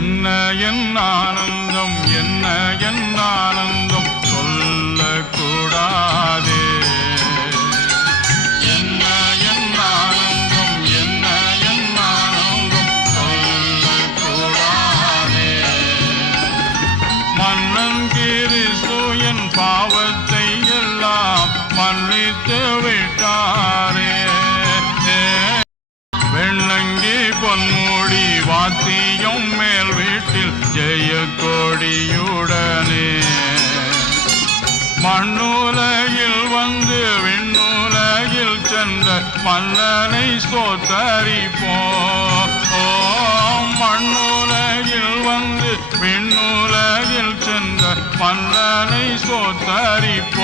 என்ன என் ஆனந்தம், என்ன என் ஆனந்தம் சொல்லக்கூடாதே. என்ன என் ஆனந்தம், என்ன என் ஆனந்தம் சொல்லக்கூடாதே. மன்னன் கிறிஸ்து என் பாவத்தை எல்லாம் மன்னித்து விட்டாரே. வெண்ணங்கி பொன்மூடி வாத்தியம் மேல் வீட்டில் ஜெய கொடியுடனே மண்ணுலகில் வந்து விண்ணுலகில் சென்ற மன்னனை ஸ்தோத்தரிப்போம். மண்ணுலகில் வந்து விண்ணுலகில் சென்ற மன்னனை ஸ்தோத்தரிப்போம்.